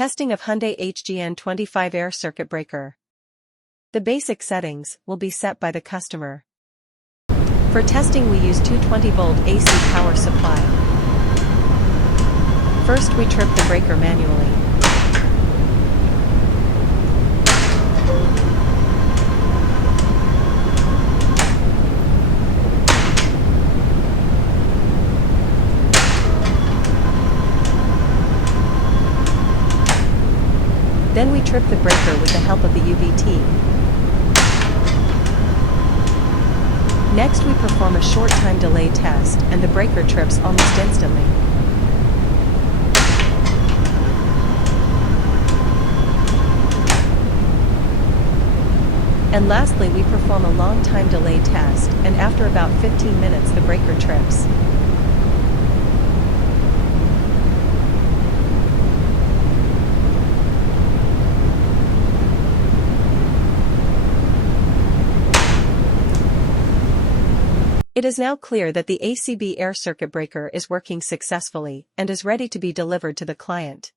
Testing of Hyundai HGN25 air circuit breaker. The basic settings will be set by the customer. For testing we use 220-volt AC power supply. First we trip the breaker manually. Then we trip the breaker with the help of the UVT. Next we perform a short time delay test and the breaker trips almost instantly. And lastly we perform a long time delay test and after about 15 minutes the breaker trips. It is now clear that the ACB air circuit breaker is working successfully and is ready to be delivered to the client.